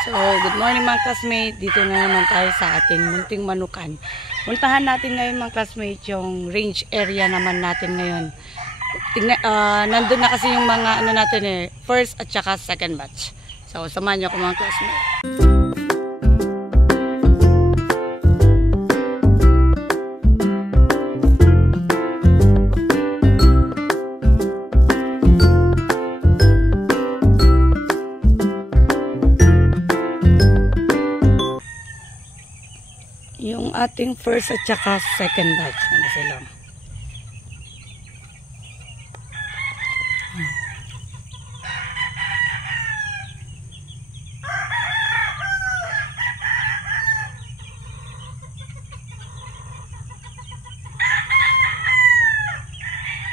So, good morning mga classmate. Dito na naman tayo sa ating munting manukan. Puntahan natin ngayon mga classmate yung range area naman natin ngayon. Nandun na kasi yung mga ano natin first at saka second batch. So, samahan niyo ako mga classmate. Yung ating first at saka second batch na sila.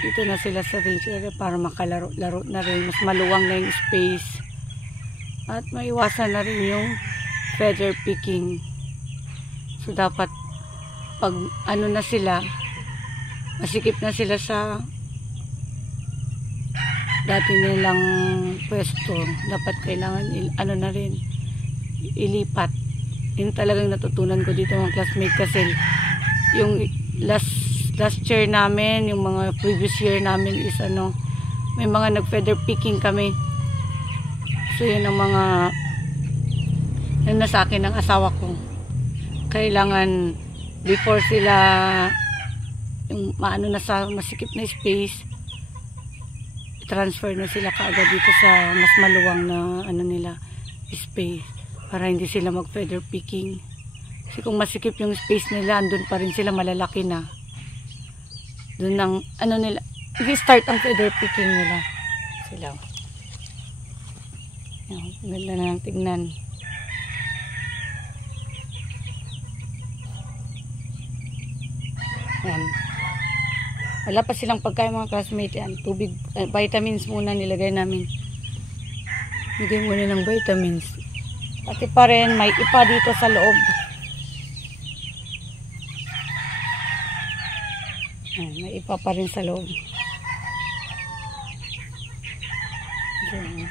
Dito na sila sa range area para makalaro-laro na rin. Mas maluwang na yung space. At maiwasan na rin yung feather picking. So, dapat pag ano na sila, masikip na sila sa dati nilang pwesto, dapat kailangan ano na rin, ilipat. Yun talagang natutunan ko dito mga classmate kasi yung last year namin, yung mga previous year namin is ano, may mga nag-feather picking kami. So, yun ang mga yun na sa akin ng asawa ko. Kailangan before sila yung maano na sa masikip na space, transfer na sila kaagad dito sa mas maluwang na ano nila space para hindi sila mag feather picking. Kasi kung masikip yung space nila, andun pa rin sila, malalaki na. Doon ang ano nila, i-start ang feather picking nila sila. Yan, ganda na lang tignan. Yan. Wala pa silang pagkain mga classmates. Yan. Tubig, vitamins muna nilagay namin. Bigay muna ng vitamins. Pati pa rin may ipa dito sa loob. Yan, may ipa pa rin sa loob. Yan.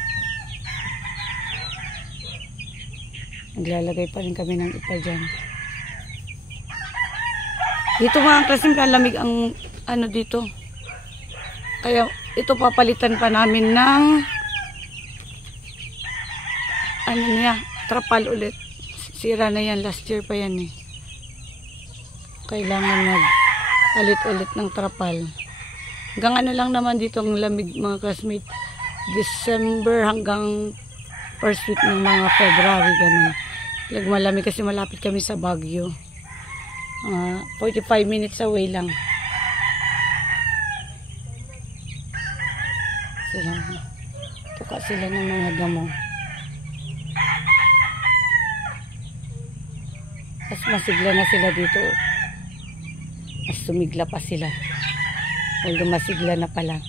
Naglalagay pa rin kami ng ipa dyan. Dito mga klaseng kalamig ang ano dito. Kaya ito papalitan pa namin ng ano niya, trapal ulit. Sira na yan, last year pa yan eh. Kailangan nagpalit ulit ng trapal. Hanggang ano lang naman dito ang lamig mga classmates. December hanggang first week ng mga February ganun. Malamig kasi malapit kami sa Baguio. 45 minutes away lang. Tuka sila ng mga damo. Mas masigla na sila dito. Mas sumigla pa sila. Although masigla na pala.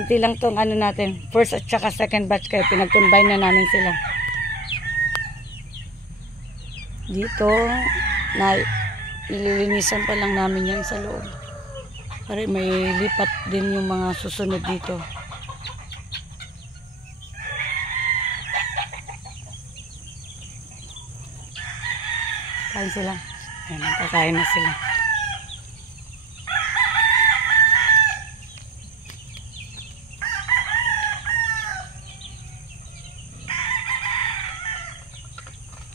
Hindi lang tong ano natin. First at saka second batch kaya pinag-combine na namin sila. Dito, ililinisan pa lang namin yan sa loob. Para may lipat din yung mga susunod dito. Kain sila. Ayan, kakain na sila.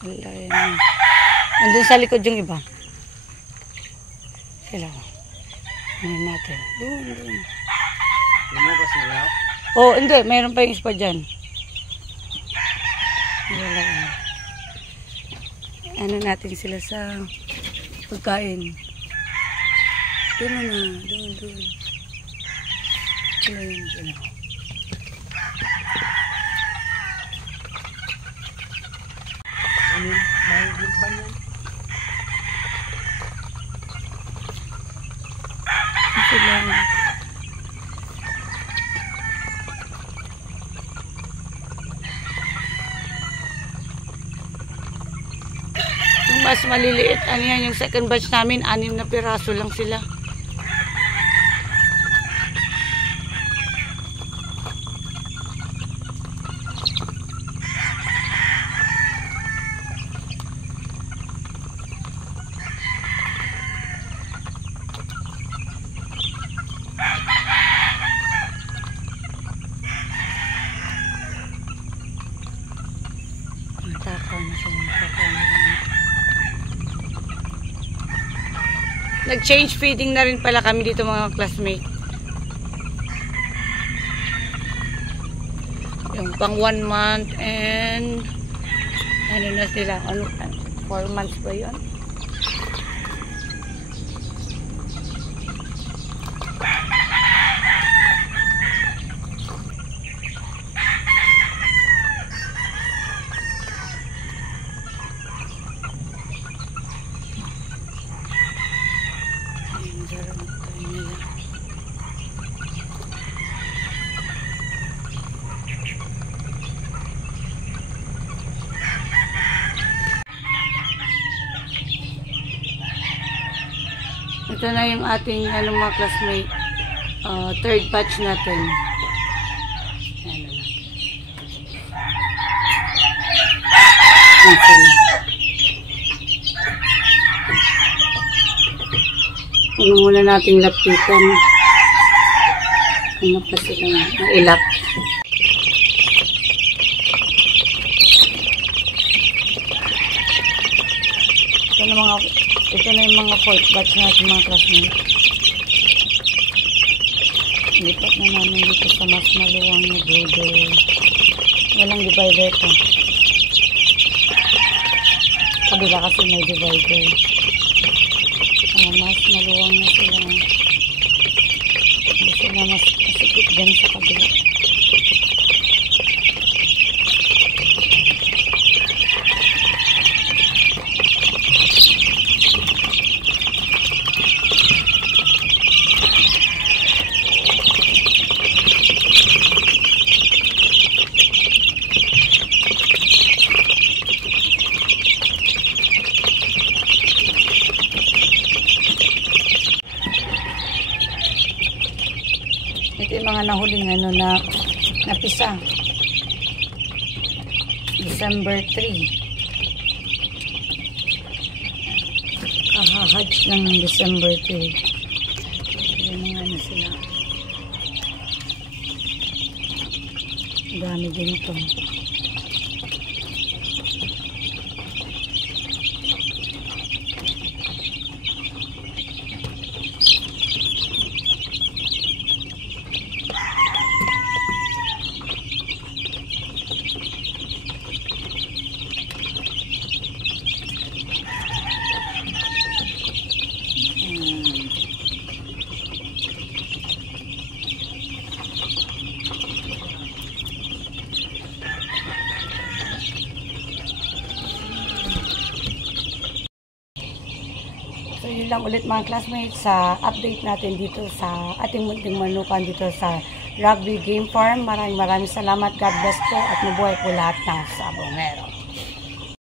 Ayan. Andun sa likod yung iba. Sila. Ano natin. Doon. Lumabas na lahat? Oh, hindi. Mayroon pa yung ispa dyan. Ano natin sila sa pagkain. Doon na. Doon. Sila yun. Sila. May gilban yan. Sila. Yung mas maliliit, ano yan, yung second batch namin, 6 na piraso lang sila. Nag-change feeding na rin pala kami dito mga classmate. Yung pang 1 month and ano na sila, 4 months ba yun? Ito na yung ating mga classmate, third batch natin. Ano muna nating lapitan. Ano pa silang mailap. Ito na yung mga fourth batch natin mga classmates. Lipat na namin dito sa mas maluwang na brooder. Walang divider to. Kabila kasi may divider. Mas maluwang na sila. Hindi sila mas masikip dyan sa kabila. Ito yung mga nahuling na napisa. December 3. Kahahatch ng December 3. Yung mga sila. Dami din ito. So yun lang ulit mga classmates sa update natin dito sa ating munting manukan dito sa Rugby Game Farm. Maraming salamat. God bless po at mabuhay po lahat ng sabongero.